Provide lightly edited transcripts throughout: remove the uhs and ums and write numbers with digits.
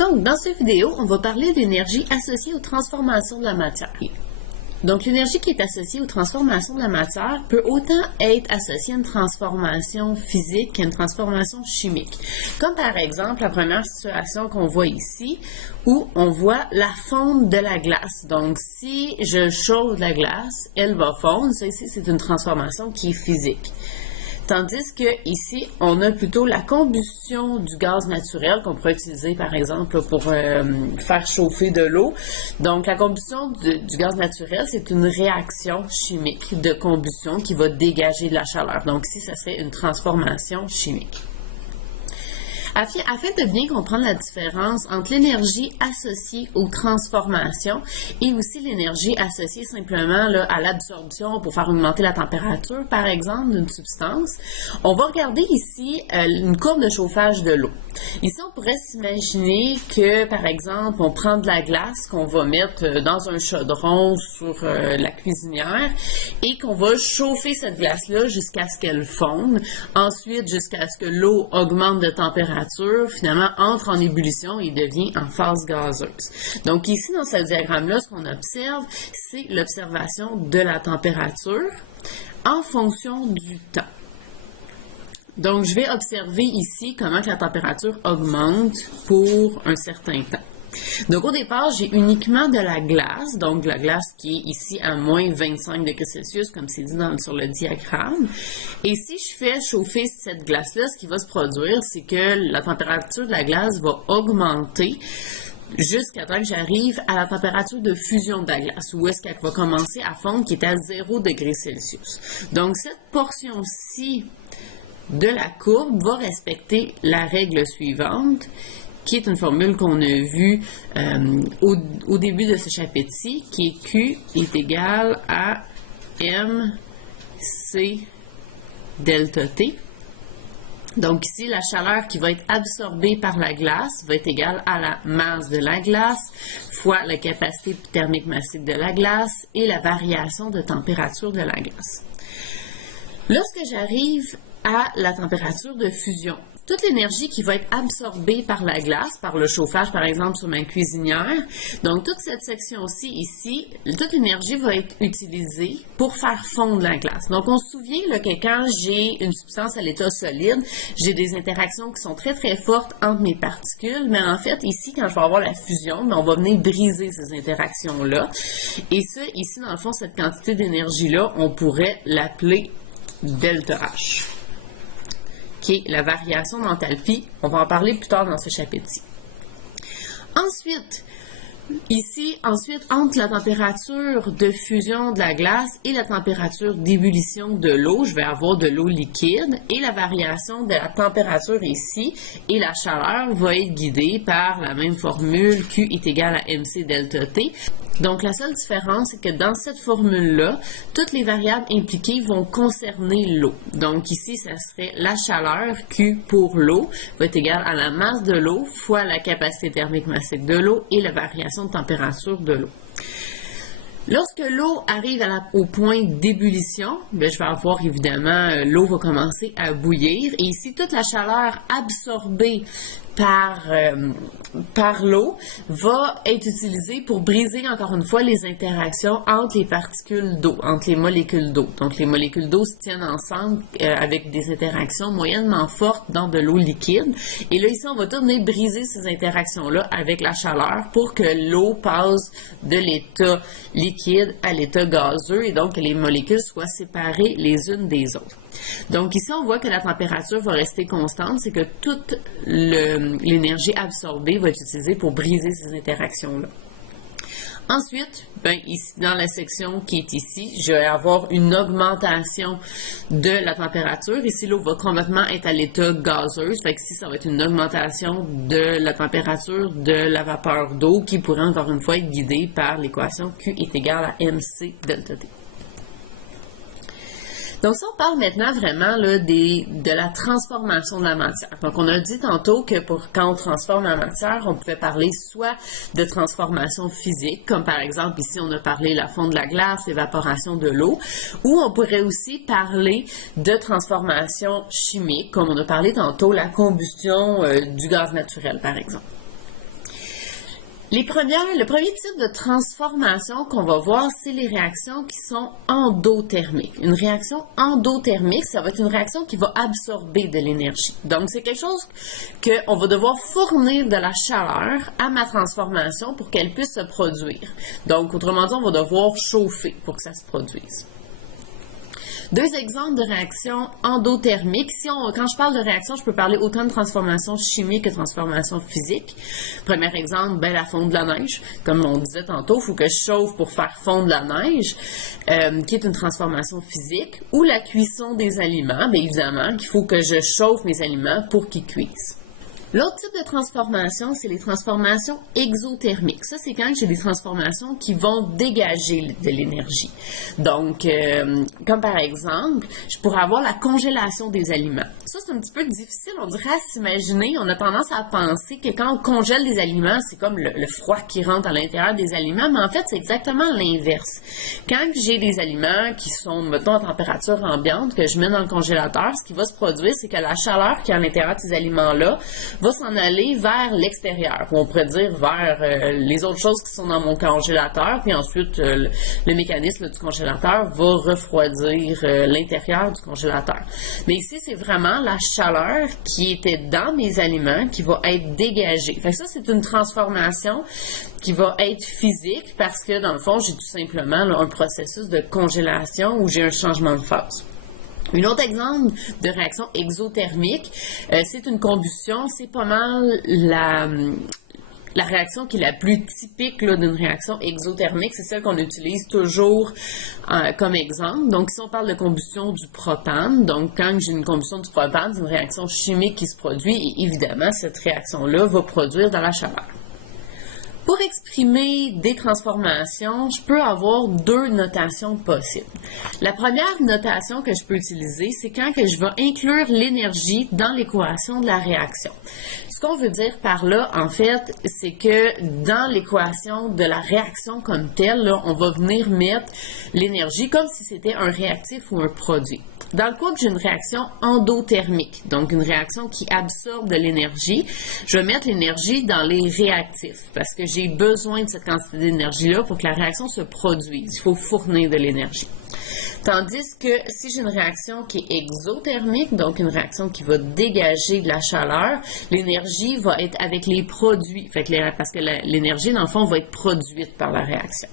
Donc, dans cette vidéo, on va parler d'énergie associée aux transformations de la matière. Donc, l'énergie qui est associée aux transformations de la matière peut autant être associée à une transformation physique qu'à une transformation chimique. Comme par exemple, la première situation qu'on voit ici, où on voit la fonte de la glace. Donc, si je chauffe la glace, elle va fondre. Ça ici, c'est une transformation qui est physique. Tandis que ici, on a plutôt la combustion du gaz naturel qu'on pourrait utiliser, par exemple, pour faire chauffer de l'eau. Donc, la combustion du gaz naturel, c'est une réaction chimique de combustion qui va dégager de la chaleur. Donc, ici, ça serait une transformation chimique. Afin de bien comprendre la différence entre l'énergie associée aux transformations et aussi l'énergie associée simplement là, à l'absorption pour faire augmenter la température, par exemple, d'une substance, on va regarder ici une courbe de chauffage de l'eau. Ici, on pourrait s'imaginer que, par exemple, on prend de la glace qu'on va mettre dans un chaudron sur la cuisinière et qu'on va chauffer cette glace-là jusqu'à ce qu'elle fonde. Ensuite, jusqu'à ce que l'eau augmente de température, finalement, entre en ébullition et devient en phase gazeuse. Donc ici, dans ce diagramme-là, ce qu'on observe, c'est l'observation de la température en fonction du temps. Donc, je vais observer ici comment que la température augmente pour un certain temps. Donc, au départ, j'ai uniquement de la glace, donc de la glace qui est ici à moins 25 degrés Celsius, comme c'est dit sur le diagramme. Et si je fais chauffer cette glace-là, ce qui va se produire, c'est que la température de la glace va augmenter jusqu'à temps que j'arrive à la température de fusion de la glace, où est-ce qu'elle va commencer à fondre, qui est à 0 degrés Celsius. Donc, cette portion-ci de la courbe va respecter la règle suivante, qui est une formule qu'on a vue au début de ce chapitre-ci, qui est Q est égal à MC delta T. Donc ici, la chaleur qui va être absorbée par la glace va être égale à la masse de la glace fois la capacité thermique massique de la glace et la variation de température de la glace. Lorsque j'arrive à la température de fusion, toute l'énergie qui va être absorbée par la glace, par le chauffage par exemple sur ma cuisinière, donc toute cette section-ci ici, toute l'énergie va être utilisée pour faire fondre la glace. Donc on se souvient là, que quand j'ai une substance à l'état solide, j'ai des interactions qui sont très très fortes entre mes particules, mais en fait ici quand je vais avoir la fusion, on va venir briser ces interactions-là. Et ça, ici dans le fond, cette quantité d'énergie-là, on pourrait l'appeler delta H, qui est la variation d'enthalpie. On va en parler plus tard dans ce chapitre-ci. Ensuite, entre la température de fusion de la glace et la température d'ébullition de l'eau, je vais avoir de l'eau liquide et la variation de la température ici et la chaleur va être guidée par la même formule Q est égal à MC delta T. Donc, la seule différence, c'est que dans cette formule-là, toutes les variables impliquées vont concerner l'eau. Donc, ici, ça serait la chaleur, Q pour l'eau, va être égale à la masse de l'eau fois la capacité thermique massique de l'eau et la variation de température de l'eau. Lorsque l'eau arrive au point d'ébullition, je vais avoir évidemment, l'eau va commencer à bouillir. Et ici, toute la chaleur absorbée par l'eau va être utilisée pour briser encore une fois les interactions entre les particules d'eau, entre les molécules d'eau. Donc les molécules d'eau se tiennent ensemble avec des interactions moyennement fortes dans de l'eau liquide. Et là ici on va tout venir briser ces interactions-là avec la chaleur pour que l'eau passe de l'état liquide à l'état gazeux et donc que les molécules soient séparées les unes des autres. Donc ici, on voit que la température va rester constante, c'est que toute l'énergie absorbée va être utilisée pour briser ces interactions-là. Ensuite, ici, dans la section qui est ici, je vais avoir une augmentation de la température. Ici, l'eau va complètement être à l'état gazeuse. Fait que ici, ça va être une augmentation de la température de la vapeur d'eau qui pourrait encore une fois être guidée par l'équation Q est égal à MC delta T. Donc, si on parle maintenant vraiment là, de la transformation de la matière. Donc, on a dit tantôt que quand on transforme la matière, on pouvait parler soit de transformation physique, comme par exemple ici, on a parlé la fonte de la glace, l'évaporation de l'eau, ou on pourrait aussi parler de transformation chimique, comme on a parlé tantôt, la combustion du gaz naturel, par exemple. Le premier type de transformation qu'on va voir, c'est les réactions qui sont endothermiques. Une réaction endothermique, ça va être une réaction qui va absorber de l'énergie. Donc, c'est quelque chose qu'on va devoir fournir de la chaleur à ma transformation pour qu'elle puisse se produire. Donc, autrement dit, on va devoir chauffer pour que ça se produise. Deux exemples de réactions endothermiques. Quand je parle de réaction, je peux parler autant de transformation chimique que de transformation physique. Premier exemple, la fonte de la neige. Comme on disait tantôt, il faut que je chauffe pour faire fondre la neige, qui est une transformation physique. Ou la cuisson des aliments, bien évidemment, qu'il faut que je chauffe mes aliments pour qu'ils cuisent. L'autre type de transformation, c'est les transformations exothermiques. Ça, c'est quand j'ai des transformations qui vont dégager de l'énergie. Donc, comme par exemple, je pourrais avoir la congélation des aliments. Ça, c'est un petit peu difficile, on dirait, à s'imaginer. On a tendance à penser que quand on congèle des aliments, c'est comme le froid qui rentre à l'intérieur des aliments, mais en fait, c'est exactement l'inverse. Quand j'ai des aliments qui sont, mettons, à température ambiante, que je mets dans le congélateur, ce qui va se produire, c'est que la chaleur qui est à l'intérieur de ces aliments-là va s'en aller vers l'extérieur, ou on pourrait dire vers les autres choses qui sont dans mon congélateur, puis ensuite le mécanisme du congélateur va refroidir l'intérieur du congélateur. Mais ici, c'est vraiment la chaleur qui était dans mes aliments qui va être dégagée. Fait que ça, c'est une transformation qui va être physique parce que, dans le fond, j'ai tout simplement là, un processus de congélation où j'ai un changement de phase. Un autre exemple de réaction exothermique, c'est une combustion. C'est pas mal la réaction qui est la plus typique d'une réaction exothermique. C'est celle qu'on utilise toujours comme exemple. Donc, si on parle de combustion du propane, donc quand j'ai une combustion du propane, c'est une réaction chimique qui se produit et évidemment, cette réaction-là va produire de la chaleur. Pour exprimer des transformations, je peux avoir deux notations possibles. La première notation que je peux utiliser, c'est quand que je vais inclure l'énergie dans l'équation de la réaction. Ce qu'on veut dire par là, en fait, c'est que dans l'équation de la réaction comme telle, là, on va venir mettre l'énergie comme si c'était un réactif ou un produit. Dans le cas que j'ai une réaction endothermique, donc une réaction qui absorbe de l'énergie, je vais mettre l'énergie dans les réactifs parce que j'ai besoin de cette quantité d'énergie-là pour que la réaction se produise. Il faut fournir de l'énergie. Tandis que si j'ai une réaction qui est exothermique, donc une réaction qui va dégager de la chaleur, l'énergie va être avec les produits, parce que l'énergie, dans le fond, va être produite par la réaction.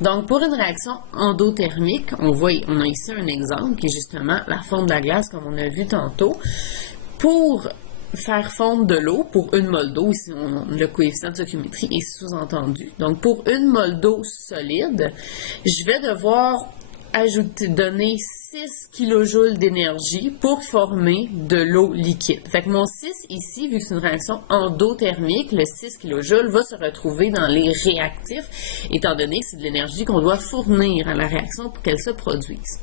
Donc, pour une réaction endothermique, on a ici un exemple qui est justement la fonte de la glace, comme on a vu tantôt. Pour faire fondre de l'eau, pour une mole d'eau, ici le coefficient de stoichiométrie est sous-entendu. Donc, pour une mole d'eau solide, je vais devoir donner 6 kJ d'énergie pour former de l'eau liquide. Fait que mon 6 ici, vu que c'est une réaction endothermique, le 6 kJ va se retrouver dans les réactifs, étant donné que c'est de l'énergie qu'on doit fournir à la réaction pour qu'elle se produise.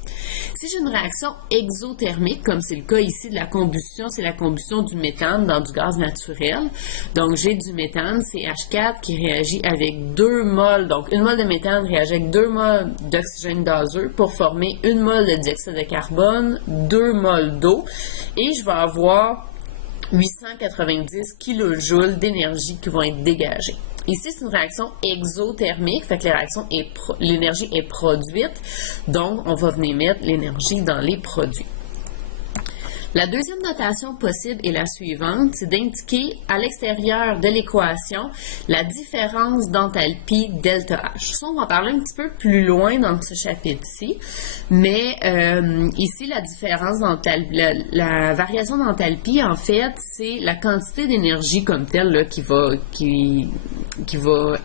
Si j'ai une réaction exothermique, comme c'est le cas ici de la combustion, c'est la combustion du méthane dans du gaz naturel. Donc, j'ai du méthane, CH4, qui réagit avec 2 moles. Donc, une mole de méthane réagit avec 2 moles d'oxygène gazeux pour former une mole de dioxyde de carbone, 2 moles d'eau. Et je vais avoir 890 kJ d'énergie qui vont être dégagées. Ici, c'est une réaction exothermique, fait que l'énergie est produite, donc on va venir mettre l'énergie dans les produits. La deuxième notation possible est la suivante, c'est d'indiquer à l'extérieur de l'équation la différence d'enthalpie ΔH. Ça, on va en parler un petit peu plus loin dans ce chapitre-ci, mais ici, la différence d'enthalpie, la variation d'enthalpie, en fait, c'est la quantité d'énergie comme telle là, qui va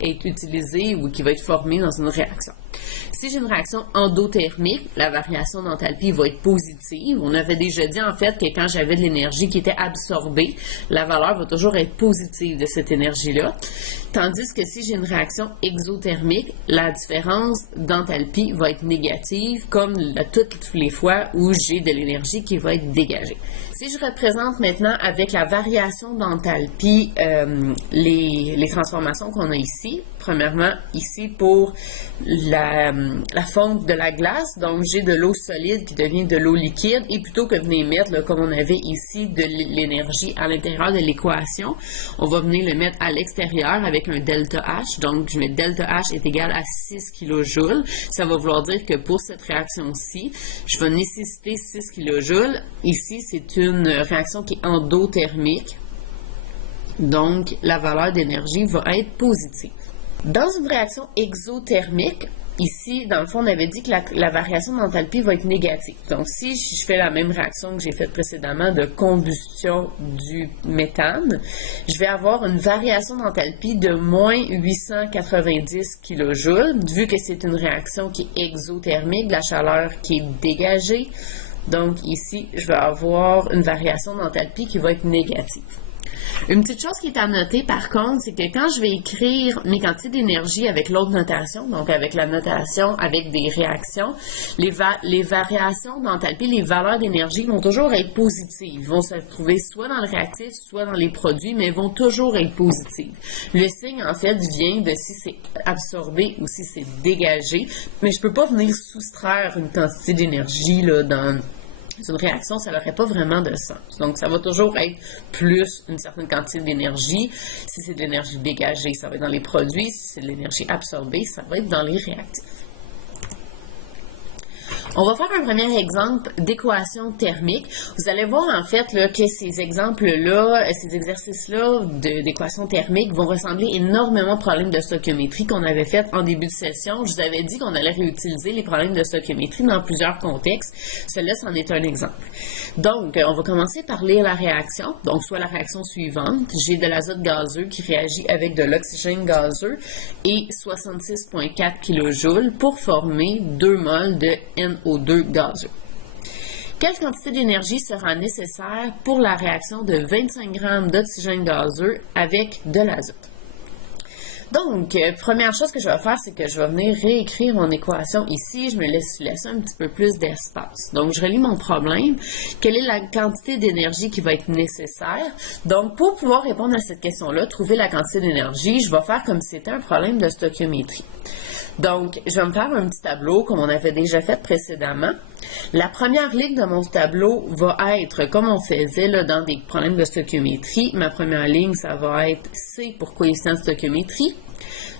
être utilisée ou qui va être formée dans une réaction. Si j'ai une réaction endothermique, la variation d'enthalpie va être positive. On avait déjà dit en fait que quand j'avais de l'énergie qui était absorbée, la valeur va toujours être positive de cette énergie-là. Tandis que si j'ai une réaction exothermique, la différence d'enthalpie va être négative, comme toutes les fois où j'ai de l'énergie qui va être dégagée. Si je représente maintenant avec la variation d'enthalpie les transformations qu'on a ici, premièrement, ici pour la la fonte de la glace. Donc, j'ai de l'eau solide qui devient de l'eau liquide. Et plutôt que venir mettre, là, comme on avait ici, de l'énergie à l'intérieur de l'équation, on va venir le mettre à l'extérieur avec un delta H. Donc, je mets delta H est égal à 6 kJ. Ça va vouloir dire que pour cette réaction-ci, je vais nécessiter 6 kJ. Ici, c'est une réaction qui est endothermique. Donc, la valeur d'énergie va être positive. Dans une réaction exothermique, ici, dans le fond, on avait dit que la variation d'enthalpie va être négative. Donc, si je fais la même réaction que j'ai faite précédemment de combustion du méthane, je vais avoir une variation d'enthalpie de moins 890 kJ, vu que c'est une réaction qui est exothermique, de la chaleur qui est dégagée. Donc, ici, je vais avoir une variation d'enthalpie qui va être négative. Une petite chose qui est à noter, par contre, c'est que quand je vais écrire mes quantités d'énergie avec l'autre notation, donc avec la notation avec des réactions, les variations d'enthalpie, les valeurs d'énergie vont toujours être positives. Ils vont se trouver soit dans le réactif, soit dans les produits, mais vont toujours être positives. Le signe, en fait, vient de si c'est absorbé ou si c'est dégagé, mais je ne peux pas venir soustraire une quantité d'énergie là, dans une réaction, ça n'aurait pas vraiment de sens. Donc, ça va toujours être plus une certaine quantité d'énergie. Si c'est de l'énergie dégagée, ça va être dans les produits. Si c'est de l'énergie absorbée, ça va être dans les réactifs. On va faire un premier exemple d'équation thermique. Vous allez voir en fait là, que ces exemples-là, ces exercices-là d'équation thermique vont ressembler énormément aux problèmes de stoichiométrie qu'on avait fait en début de session. Je vous avais dit qu'on allait réutiliser les problèmes de stoichiométrie dans plusieurs contextes. Celui-là, c'en est un exemple. Donc, on va commencer par lire la réaction. Donc, soit la réaction suivante. J'ai de l'azote gazeux qui réagit avec de l'oxygène gazeux et 66,4 kJ pour former 2 moles de NO2 gazeux. Quelle quantité d'énergie sera nécessaire pour la réaction de 25 g d'oxygène gazeux avec de l'azote? Donc, première chose que je vais faire, c'est que je vais venir réécrire mon équation ici. Je me laisse un petit peu plus d'espace. Donc, je relis mon problème. Quelle est la quantité d'énergie qui va être nécessaire? Donc, pour pouvoir répondre à cette question-là, trouver la quantité d'énergie, je vais faire comme si c'était un problème de stoichiométrie. Donc, je vais me faire un petit tableau comme on avait déjà fait précédemment. La première ligne de mon tableau va être, comme on faisait là, dans des problèmes de stoichiométrie, ma première ligne, ça va être C pour coefficient de stoichiométrie.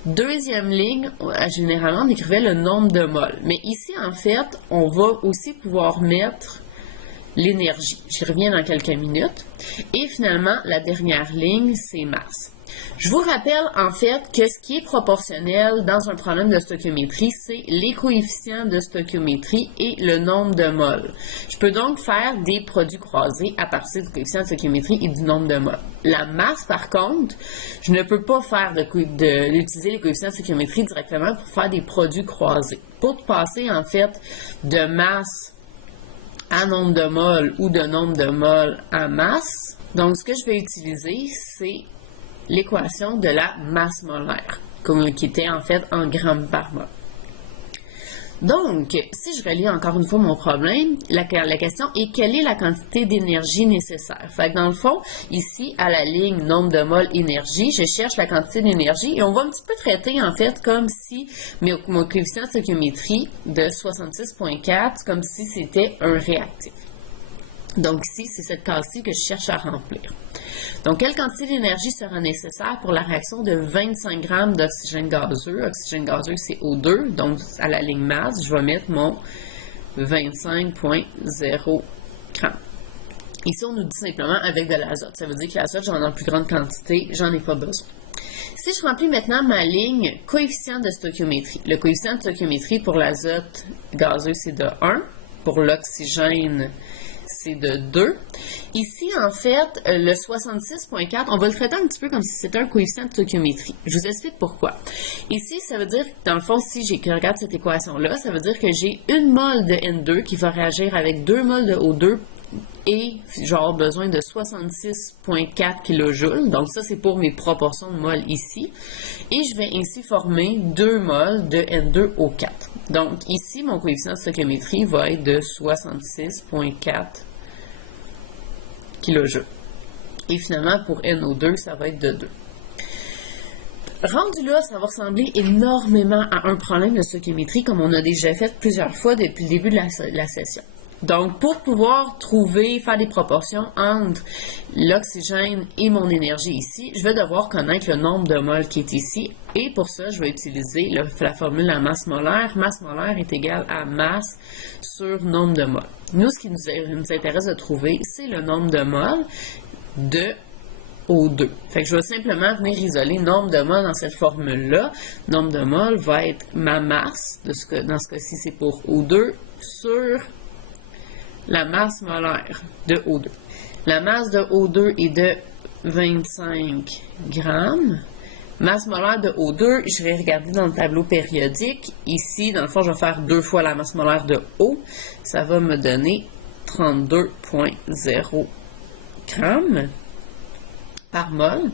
Deuxième ligne, généralement, on écrivait le nombre de moles. Mais ici, en fait, on va aussi pouvoir mettre l'énergie. J'y reviens dans quelques minutes. Et finalement, la dernière ligne, c'est masse. Je vous rappelle en fait que ce qui est proportionnel dans un problème de stoichiométrie, c'est les coefficients de stoichiométrie et le nombre de moles. Je peux donc faire des produits croisés à partir du coefficient de stoichiométrie et du nombre de moles. La masse, par contre, je ne peux pas faire d'utiliser les coefficients de stoichiométrie directement pour faire des produits croisés. Pour passer en fait de masse à nombre de moles ou de nombre de moles à masse, donc ce que je vais utiliser, c'est l'équation de la masse molaire, qui était en fait en grammes par mol. Donc, si je relis encore une fois mon problème, la question est quelle est la quantité d'énergie nécessaire? Fait que dans le fond, ici, à la ligne nombre de moles énergie, je cherche la quantité d'énergie et on va un petit peu traiter en fait comme si mon coefficient de stoichiométrie de 66,4, comme si c'était un réactif. Donc ici, c'est cette case-ci que je cherche à remplir. Donc, quelle quantité d'énergie sera nécessaire pour la réaction de 25 g d'oxygène gazeux? Oxygène gazeux, c'est O2. Donc, à la ligne masse, je vais mettre mon 25,0 g. Ici, on nous dit simplement avec de l'azote. Ça veut dire que l'azote, j'en ai en plus grande quantité, j'en ai pas besoin. Si je remplis maintenant ma ligne coefficient de stoichiométrie, le coefficient de stoichiométrie pour l'azote gazeux, c'est de 1. Pour l'oxygène, c'est de 2. Ici, en fait, le 66,4, on va le traiter un petit peu comme si c'était un coefficient de stoichiométrie. Je vous explique pourquoi. Ici, ça veut dire, dans le fond, si je regarde cette équation-là, ça veut dire que j'ai une mole de N2 qui va réagir avec 2 moles de O2 et j'aurai besoin de 66,4 kJ. Donc ça, c'est pour mes proportions de moles ici. Et je vais ainsi former 2 moles de N2O4. Donc ici, mon coefficient de stoichiométrie va être de 66,4 kJ. Et finalement, pour NO2, ça va être de 2. Rendu là, ça va ressembler énormément à un problème de stoichiométrie comme on a déjà fait plusieurs fois depuis le début de la session. Donc, pour pouvoir faire des proportions entre l'oxygène et mon énergie ici, je vais devoir connaître le nombre de moles qui est ici. Et pour ça, je vais utiliser la formule à masse molaire. Masse molaire est égale à masse sur nombre de moles. Nous, ce qui nous intéresse de trouver, c'est le nombre de moles de O2. Fait que je vais simplement venir isoler nombre de moles dans cette formule-là. Nombre de moles va être ma masse, dans ce cas-ci, c'est pour O2, sur la masse molaire de O2. La masse de O2 est de 25 grammes. Masse molaire de O2, je vais regarder dans le tableau périodique. Ici, dans le fond, je vais faire 2 fois la masse molaire de O. Ça va me donner 32,0 grammes par mol.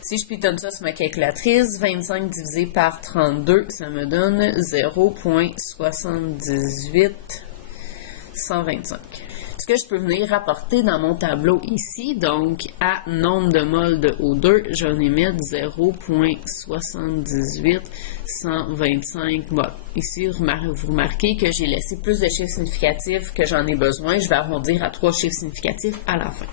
Si je pitonne ça sur ma calculatrice, 25 divisé par 32, ça me donne 0,78 125. Ce que je peux venir rapporter dans mon tableau ici, donc à nombre de moles de O2, je vais y mettre 0,78 125 moles. Ici, vous remarquez que j'ai laissé plus de chiffres significatifs que j'en ai besoin. Je vais arrondir à 3 chiffres significatifs à la fin.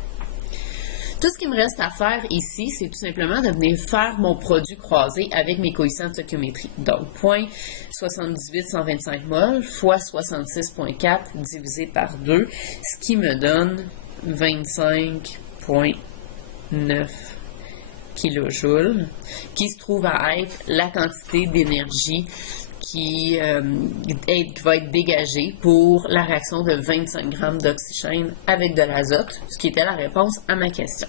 Tout ce qui me reste à faire ici, c'est tout simplement de venir faire mon produit croisé avec mes coefficients de stoichiométrie. Donc, 0,78 125 moles fois 66,4 divisé par 2, ce qui me donne 25,9 kJ, qui se trouve à être la quantité d'énergie qui va être dégagée pour la réaction de 25 grammes d'oxygène avec de l'azote, ce qui était la réponse à ma question.